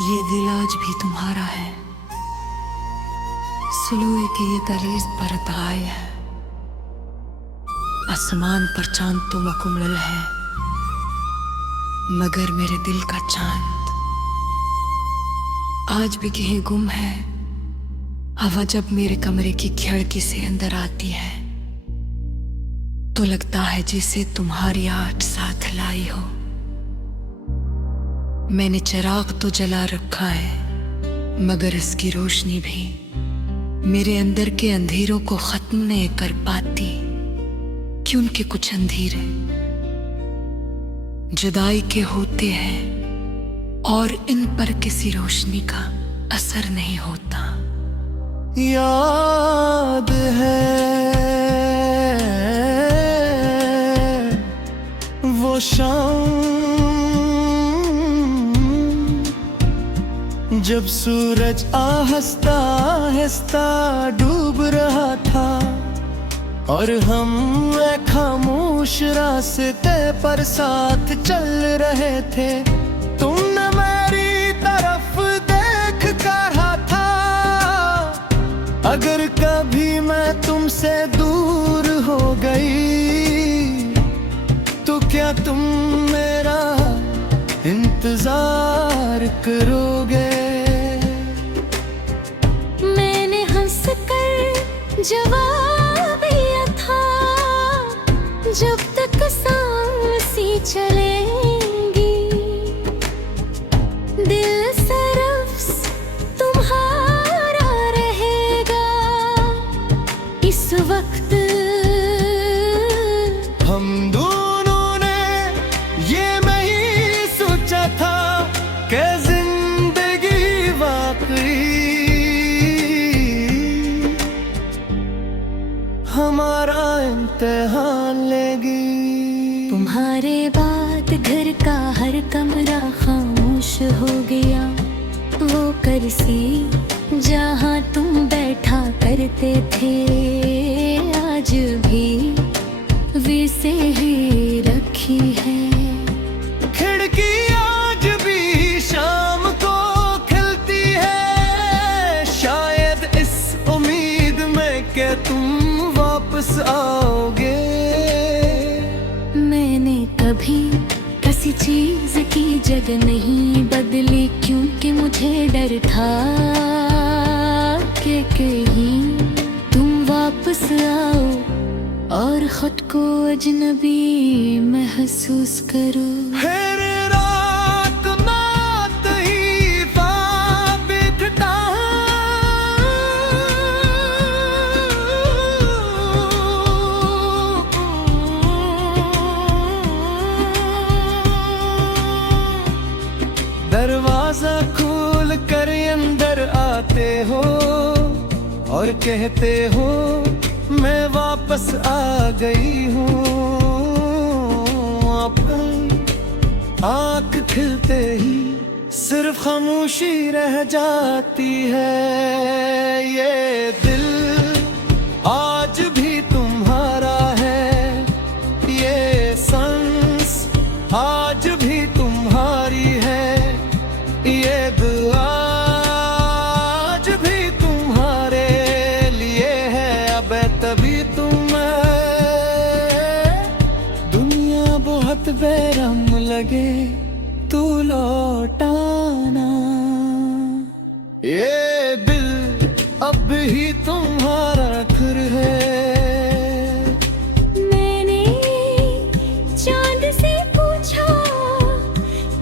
ये दिल आज भी तुम्हारा है, सुलूए के ये दहलीज पर ताय है। आसमान पर चांद तो मुकम्मल है, मगर मेरे दिल का चांद आज भी कहीं गुम है। हवा जब मेरे कमरे की खिड़की से अंदर आती है तो लगता है जैसे तुम्हारी आठ साथ लाई हो। मैंने चिराग तो जला रखा है, मगर इसकी रोशनी भी मेरे अंदर के अंधेरों को खत्म नहीं कर पाती। कि उनके कुछ अंधेरे जुदाई के होते हैं और इन पर किसी रोशनी का असर नहीं होता। याद है वो शाम जब सूरज आहिस्ता आहिस्ता डूब रहा था और हम खामोश रास्ते पर साथ चल रहे थे। तुमने मेरी तरफ देख कहा था, अगर कभी मैं तुमसे दूर हो गई तो क्या तुम मेरा इंतजार करोगे? मैंने हंस कर जवाब दिया था, जब तक सांसें चलेंगी दिल सिर्फ तुम्हारा रहेगा। इस वक्त हम दोनों ने ये नहीं सोचा था कि जिंदगी वाकई हमारा इम्तिहान लेगी। तुम्हारे बाद घर का हर कमरा खामोश हो गया। वो कुर्सी जहाँ तुम बैठा करते थे आज भी वैसे ही रखी है। खिड़की आज भी शाम को खिलती है, शायद इस उम्मीद में कि तुम वापस आओगे। मैंने कभी किसी चीज की जगह नहीं बदली, क्योंकि मुझे डर था कि कहीं तुम वापस आओ और खुद को अजनबी महसूस करो। फिर रात नात ही बिखता दरवाजा खोल कर अंदर आते हो और कहते हो मैं वापस आ गई हूँ। आँख खिलते ही सिर्फ खामोशी रह जाती है। ये दिल आज भी तुम्हारा है, ये सांस आज भी तुम्हारी है, ये दुआ आज भी तुम्हारे लिए है। अब तभी तुम्हें दुनिया बहुत बेरहम लगे तू लौटाना। ये दिल अब ही तुम्हारा खुर है। मैंने चांद से पूछा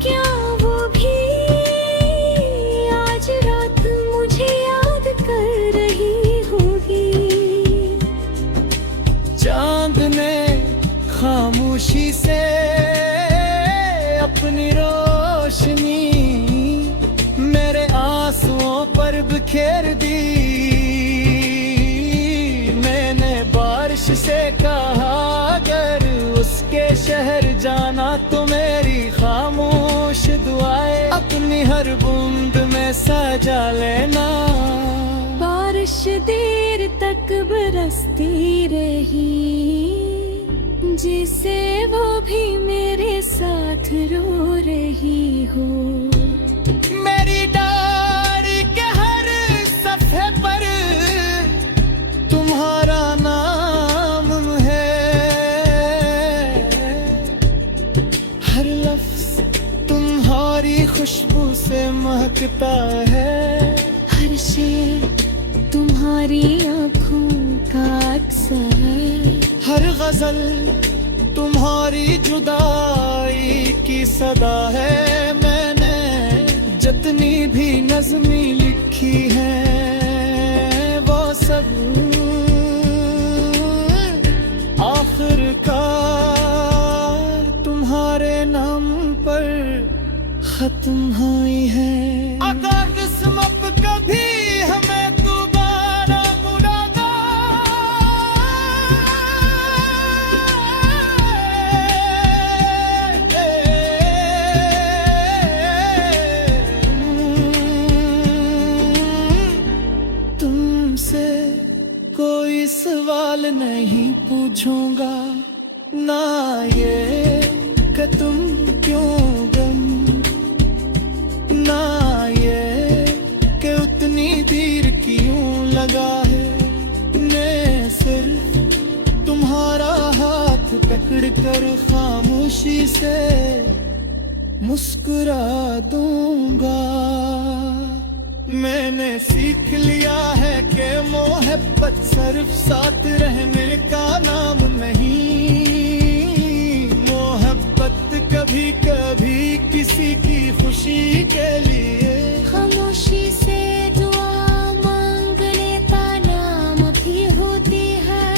क्या वो भी आज रात मुझे याद कर रही होगी। चांद ने खामोशी से अपनी रोशनी मेरे आंसुओं पर बिखेर दी। मैंने बारिश से कहा अगर उसके शहर जाना तो मेरी खामोश दुआएं अपनी हर बूंद में सजा लेना। बारिश देर तक बरसती रही, जिसे वो भी मेरे साथ रो रही हो। मेरी खुशबू से महकता है। हर शेर तुम्हारी आँखों का अक्सर है। हर गजल तुम्हारी जुदाई की सदा है। मैंने जितनी भी नज़्में लिखी हैं वो सब आखिरकार तुम्हारे नाम पर खत्म हुई है। अगर किस्मत कभी हमें दोबारा बुलाना तुमसे कोई सवाल नहीं पूछूंगा, ना ये कि तुम क्यों गम, ना ये कि उतनी देर क्यों लगा है। मैं सिर्फ तुम्हारा हाथ पकड़ कर खामोशी से मुस्कुरा दूंगा। मैंने सीख लिया है कि मोहब्बत सिर्फ साथ रहने का नाम नहीं। मोहब्बत कभी कभी किसी की खुशी के लिए खामोशी से दुआ मांग लेता नाम भी होती है।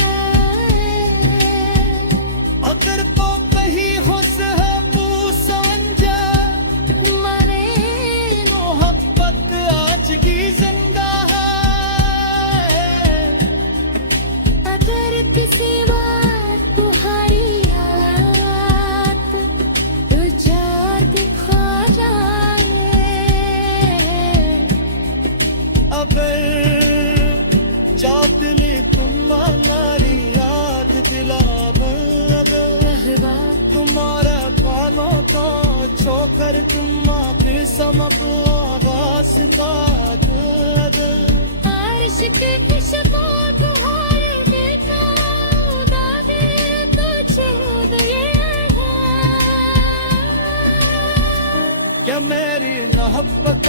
अगर तो कहीं हो सहबू समझा मरे मोहब्बत आज की जिंदा है। अगर किसी बात तुम्हारी याद तुझे दिखा जाए, अगर जात ले तुम हमारी याद दिलावे, अगर रहवा तुम्हारा कानों को छोकर तुम फिर समझ आवाज बात। अर्श के खुशबू तुम्हारे देखा उदासी तुझे उदय है। क्या मेरी मोहब्बत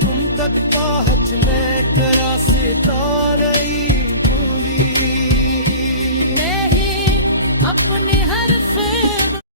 तुम तक पहुँचने करा सितारे भूली नहीं अपने हर